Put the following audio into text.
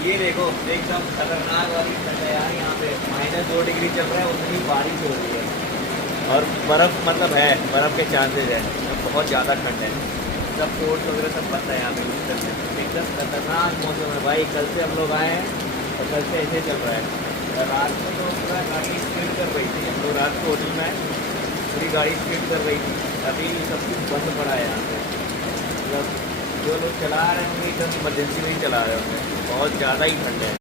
ये देखो एकदम खतरनाक वाली ठंड है यार, यहाँ पे -2 डिग्री चल रहा है, उतनी बारिश हो रही है और बर्फ़ मतलब है, बर्फ़ के चांसेस है, तो बहुत ज़्यादा ठंड है। सब पोर्ट्स वगैरह सब बंद है यहाँ पे ह्यूस्टन में। एकदम खतरनाक मौसम है भाई। कल से हम लोग आए हैं और कल से ऐसे चल रहा है। और रात में तो पूरा गाड़ी स्पीड कर रही थी, हम लोग रात को होटल में आए, पूरी गाड़ी स्पीड कर रही थी। अभी सब कुछ बंद पड़ा है यहाँ पे। मतलब जो लोग चला रहे होंगे एकदम इमरजेंसी में ही चला रहे होंगे, बहुत ज़्यादा ही ठंड है।